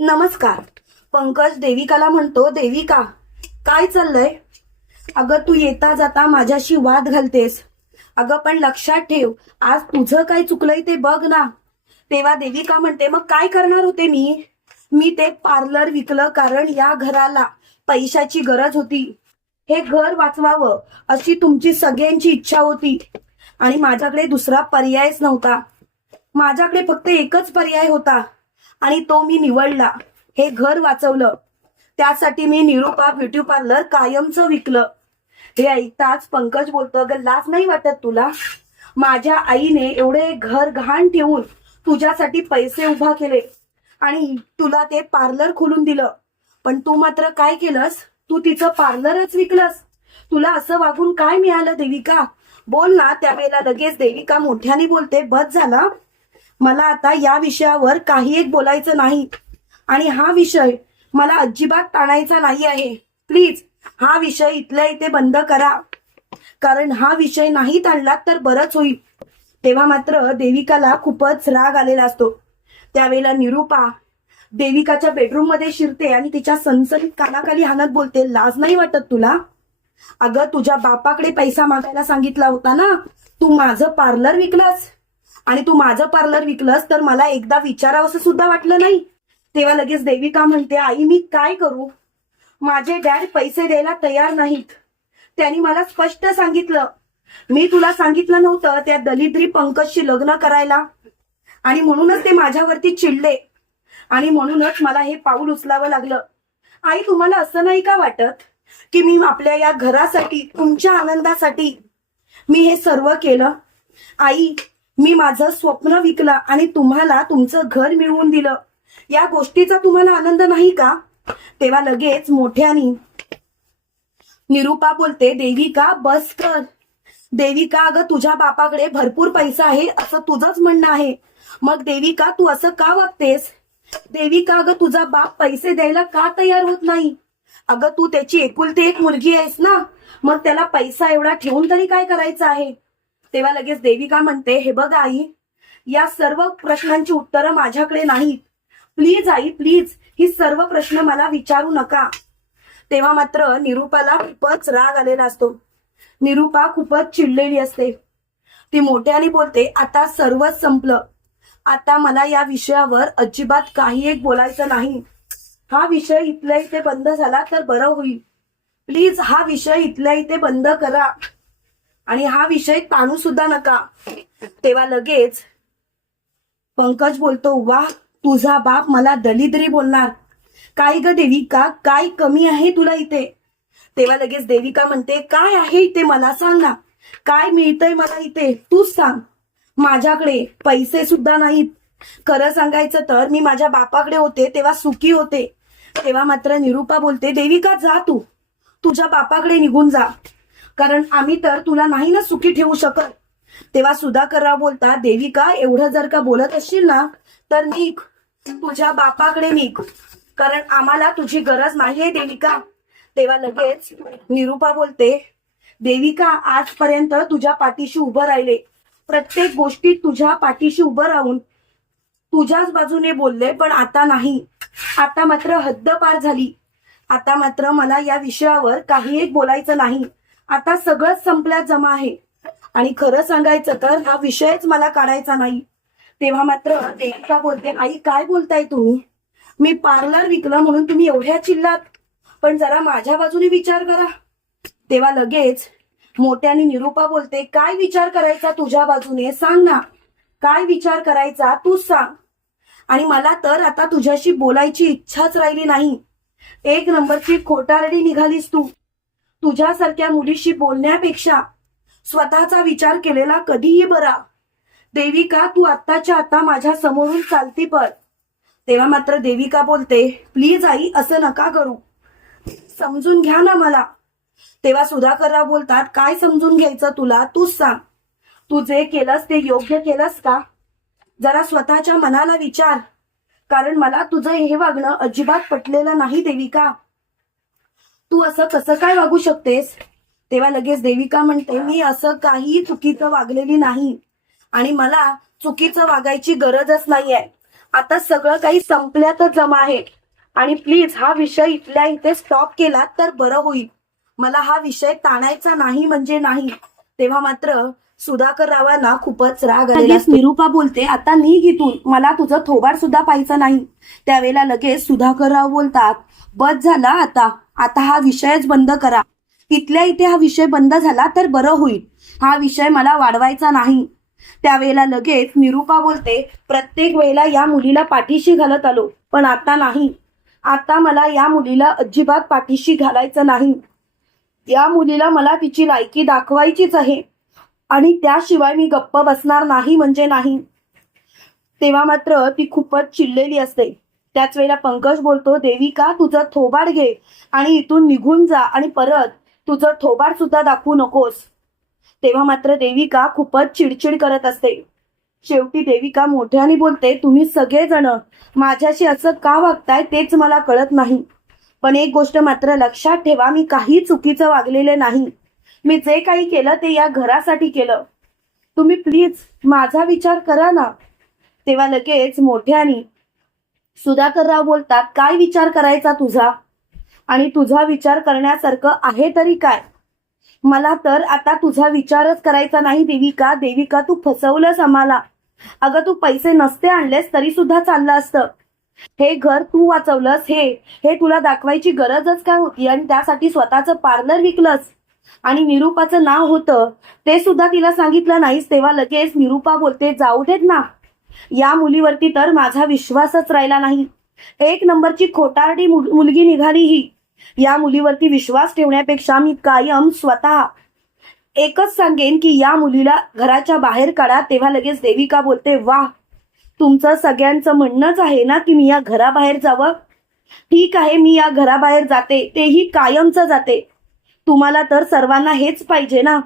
नमस्कार. पंकज देविकाला म्हणतो देविका काय चाललंय? अगं तू येता जाता माझ्याशी वाद घालतेस. अगं पण लक्षात ठेव आज तुझं काय चुकलंय ते बघ ना. तेव्हा देविका म्हणते मग काय करणार होते मी? मी ते पार्लर विकलं कारण या घराला पैशाची गरज होती. हे घर वाचवावं अशी तुमची सगळ्यांची इच्छा होती आणि माझ्याकडे दुसरा पर्यायच नव्हता. माझ्याकडे फक्त एकच पर्याय होता आणि तो मी निवडला. हे घर वाचवलं. त्यासाठी मी निरुपा ब्युटी पार्लर कायमचं विकलं. हे ऐकताच पंकज बोलतो अगं लाज नाही वाटत तुला? माझ्या आईने एवढे घर घाण ठेवून तुझ्यासाठी पैसे उभा केले आणि तुला ते पार्लर खोलून दिलं. पण तू मात्र काय केलंस? तू तिचं पार्लरच विकलंस. तुला असं वागून काय मिळालं देविका? बोल ना त्यावेळेला लगेच देविका मोठ्याने बोलते बस झाला मला आता या विषयावर काही एक बोलायचं नाही. आणि हा विषय मला अजिबात ताणायचा नाही आहे. प्लीज हा विषय इथल्या इथे बंद करा. कारण हा विषय नाही ताणला तर बरंच होईल. तेव्हा मात्र देविकाला खूपच राग आलेला असतो. त्यावेळेला निरूपा देविकाच्या बेडरूममध्ये शिरते आणि तिच्या सनसनीत कानाखाली हाणत बोलते लाज नाही वाटत तुला? अगं तुझ्या बापाकडे पैसा मागायला सांगितला होता ना? तू माझं पार्लर विकलंस. आणि तू माझं पार्लर विकलंस तर मला एकदा विचारावं असं सुद्धा वाटलं नाही. तेव्हा लगेच देविका म्हणते आई मी काय करू? माझे डॅड पैसे द्यायला तयार नाहीत. त्यांनी मला स्पष्ट सांगितलं. मी तुला सांगितलं नव्हतं त्या दलिद्री पंकजशी लग्न करायला. आणि म्हणूनच ते माझ्यावरती चिडले. आणि म्हणूनच मला हे पाऊल उचलावं लागलं. आई तुम्हाला असं नाही का वाटत की मी आपल्या या घरासाठी तुमच्या आनंदासाठी मी हे सर्व केलं? आई मी माझं स्वप्न विकलं आणि तुम्हाला तुमचं घर मिळवून दिलं. या गोष्टीचा तुम्हाला आनंद नाही का? तेव्हा लगेच मोठ्यानी निरूपा बोलते देविका बस कर. देविका अगं तुझ्या बापाकडे भरपूर पैसा आहे असं तुझंच म्हणणं आहे. मग देविका तू असं का वागतेस? देविका अगं तुझा बाप पैसे द्यायला का तयार होत नाही? अगं तू त्याची एकुलती एक मुलगी आहेस ना? मग त्याला पैसा एवढा ठेवून तरी काय करायचं आहे? तेव्हा लगेच देविका म्हणते हे बघ आई या सर्व प्रश्नांची उत्तरं माझ्याकडे नाहीत. प्लीज आई प्लीज ही सर्व प्रश्न मला विचारू नका. तेव्हा मात्र निरूपाला खूपच राग आलेला असतो. निरूपा खूपच चिडलेली असते. ती मोठ्याने बोलते आता सर्वच संपलं. आता मला या विषयावर अजिबात काही एक बोलायचं नाही. हा विषय इथल्या इथे बंद झाला तर बरं होईल. प्लीज हा विषय इथल्या इथे बंद करा. आणि हा विषय ताणू सुद्धा नका. तेव्हा लगेच पंकज बोलतो वा तुझा बाप मला दलिद्री बोलणार. काय ग देविका? काय कमी आहे तुला इथे? तेव्हा लगेच देविका म्हणते काय आहे इथे? मला सांग ना. काय मिळतंय मला इथे? तूच सांग. माझ्याकडे पैसे सुद्धा नाहीत. खरं सांगायचं तर मी माझ्या बापाकडे होते तेव्हा सुखी होते. तेव्हा मात्र निरूपा बोलते देविका जा तू. तुझ्या बापाकडे निघून जा. कारण आम्ही तर तुला नाही ना सुखी ठेवू शकत. तेव्हा सुधाकरराव बोलता देविका एवढं जर का बोलत असशील ना तर निघ. तुझ्या बापाकडे निघ. कारण आम्हाला तुझी गरज नाहीये देविका. तेव्हा लगेच निरूपा बोलते देविका आजपर्यंत तुझ्या पाठीशी उभं राहिले. प्रत्येक गोष्टीत तुझ्या पाठीशी उभं राहून तुझ्याच बाजूने बोलले पण आता नाही. आता मात्र हद्द पार झाली. आता मात्र मला या विषयावर काही एक बोलायचं नाही. आता सगळंच संपल्यात जमा आहे. आणि खरं सांगायचं तर हा विषयच मला काढायचा नाही. तेव्हा मात्र देविका बोलते आई काय बोलताय तुम्ही? मी पार्लर विकलं म्हणून तुम्ही एवढ्या चिल्लात. पण जरा माझ्या बाजूने विचार करा. तेव्हा लगेच मोठ्याने निरूपा बोलते काय विचार करायचा तुझ्या बाजूने? सांग ना. काय विचार करायचा तूच सांग. आणि मला तर आता तुझ्याशी बोलायची इच्छाच राहिली नाही. एक नंबरची खोटारडी निघालीस तू. तुझ्यासारख्या मुलीशी बोलण्यापेक्षा स्वतःचा विचार केलेला कधीही बरा. देविका तू आत्ताच्या आता माझ्या समोरून चालती पण तेव्हा मात्र देविका बोलते प्लीज आई असं नका करू. समजून घ्या ना मला. तेव्हा सुधाकरराव बोलतात काय समजून घ्यायचं तुला? तूच सांग. तू जे केलंस ते योग्य केलंस का? जरा स्वतःच्या मनाला विचार. कारण मला तुझं हे वागणं अजिबात पटलेलं नाही देविका. तू असं कसं काय वागू शकतेस? तेव्हा लगेच देविका म्हणते मी असं काही चुकीचं वागलेली नाही आणि मला चुकीचं वागायची गरजच नाहीये. आता सगळं काही संपल्यातच जमा आहे आणि प्लीज हा विषय इथल्या इथे स्टॉप केला तर बरं होईल. मला हा विषय ताणायचा नाही म्हणजे नाही. तेव्हा मात्र सुधाकर रावांना खूपच राग. निरूपा बोलते आता निघ इथून. मला तुझं थोबाड सुद्धा पाहायचं नाही. त्यावेळेला लगेच सुधाकर राव बोलतात बस झाला आता. आता हा विषयच बंद करा. इथल्या इथे हा विषय बंद झाला तर बरं होईल. हा विषय मला वाढवायचा नाही. त्यावेळेला लगेच निरूपा बोलते प्रत्येक वेळेला या मुलीला पाठीशी घालत आलो पण आता नाही. आता मला या मुलीला अजिबात पाठीशी घालायचं नाही. या मुलीला मला तिची लायकी दाखवायचीच आहे. आणि त्याशिवाय मी गप्प बसणार नाही म्हणजे नाही. तेव्हा मात्र ती खूपच चिडलेली असते. त्याच वेळेला पंकज बोलतो देविका तुझं थोबाड घे आणि इथून निघून जा आणि परत तुझं थोबाड सुद्धा दाखवू नकोस. तेव्हा मात्र देविका खूपच चिडचिड करत असते. शेवटी देविका मोठ्याने बोलते तुम्ही सगळेजण माझ्याशी असं का वागताय तेच मला कळत नाही. पण एक गोष्ट मात्र लक्षात ठेवा मी काही चुकीचं वागलेले नाही. मी जे काही केलं ते या घरासाठी केलं. तुम्ही प्लीज माझा विचार करा ना. तेव्हा लगेच मोठ्याने सुधाकरराव बोलतात काय विचार करायचा तुझा? आणि तुझा विचार करण्यासारखं आहे तरी काय? मला तर आता तुझा विचारच करायचा नाही देविका. देविका तू फसवलंस आम्हाला. अगं तू पैसे नसते आणलेस तरी सुद्धा चाललं असतं. हे घर तू वाचवलंस हे हे तुला दाखवायची गरजच काय होती? आणि त्यासाठी स्वतःचं पार्लर विकलंस. आणि निरूपाचं नाव होतं. ते सुद्धा तिला सांगितलं नाहीस तेव्हा लगेच निरूपा बोलते जाऊ देत ना. या मुलीवरती तर माझा विश्वासच राहिला नाही. एक नंबरची खोटारडी मुलगी निघाली ही. या मुलीवरती विश्वास ठेवण्यापेक्षा मी कायम स्वतः एकच सांगेन की या मुलीला घराच्या बाहेर काढा तेव्हा लगेच देविका बोलते वा तुमचं सगळ्यांचं म्हणणंच आहे ना की मी या घराबाहेर जावं? ठीक आहे मी या घराबाहेर जाते तेही कायमचं जाते. तुम्हाला तर सर्वांना हेच पाहिजे ना.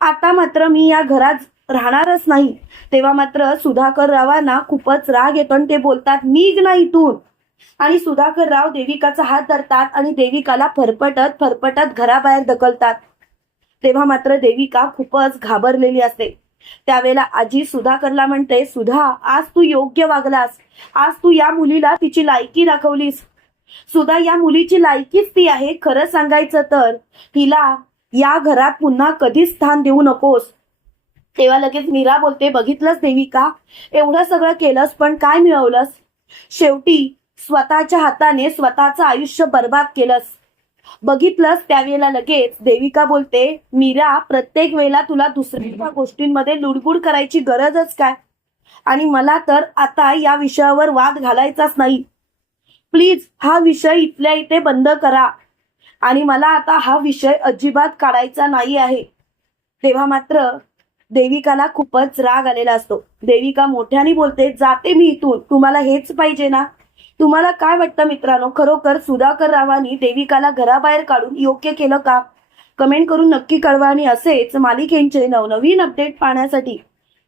आता मात्र मी या घरात राहणारच नाही. तेव्हा मात्र सुधाकर रावांना खूपच राग येतो आणि ते बोलतात निघ ना इथून आणि सुधाकर राव देविकाचा हात धरतात आणि देविकाला फरफटत फरफटत घराबाहेर ढकलतात. तेव्हा मात्र देविका खूपच घाबरलेली असते. त्यावेळेला आजी सुधाकरला म्हणते सुधा आज तू योग्य वागलास. आज तू या मुलीला तिची लायकी दाखवलीस. सुधा या मुलीची लायकीच ती आहे खरं सांगायचं तर. तिला या घरात पुन्हा कधीच स्थान देऊ नकोस. तेव्हा लगेच मीरा बोलते बघितलंस देविका? एवढं सगळं केलंस पण काय मिळवलंस? शेवटी स्वतःच्या हाताने स्वतःचं आयुष्य बर्बाद केलंस. बघितलंस त्यावेळेला लगेच देविका बोलते मीरा प्रत्येक वेळेला तुला दुसऱ्या गोष्टींमध्ये लुडबुड करायची गरजच काय? आणि मला तर आता या विषयावर वाद घालायचाच नाही. प्लीज हा विषय इथल्या इथे बंद करा. आणि मला आता हा विषय अजिबात काढायचा नाही आहे. तेव्हा मात्र देविकाला खूपच राग आलेला असतो. देविका मोठ्याने बोलते जाते मी इथून. तुम्हाला हेच पाहिजे ना? तुम्हाला काय वाटतं मित्रांनो? खरोखर सुधाकर रावांनी देविकाला घराबाहेर काढून योग्य केलं का? कमेंट करून नक्की कळवा आणि असेच मालिकेंचे नवनवीन अपडेट पाहण्यासाठी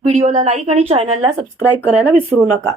व्हिडिओला लाईक आणि चॅनलला सबस्क्राईब करायला विसरू नका.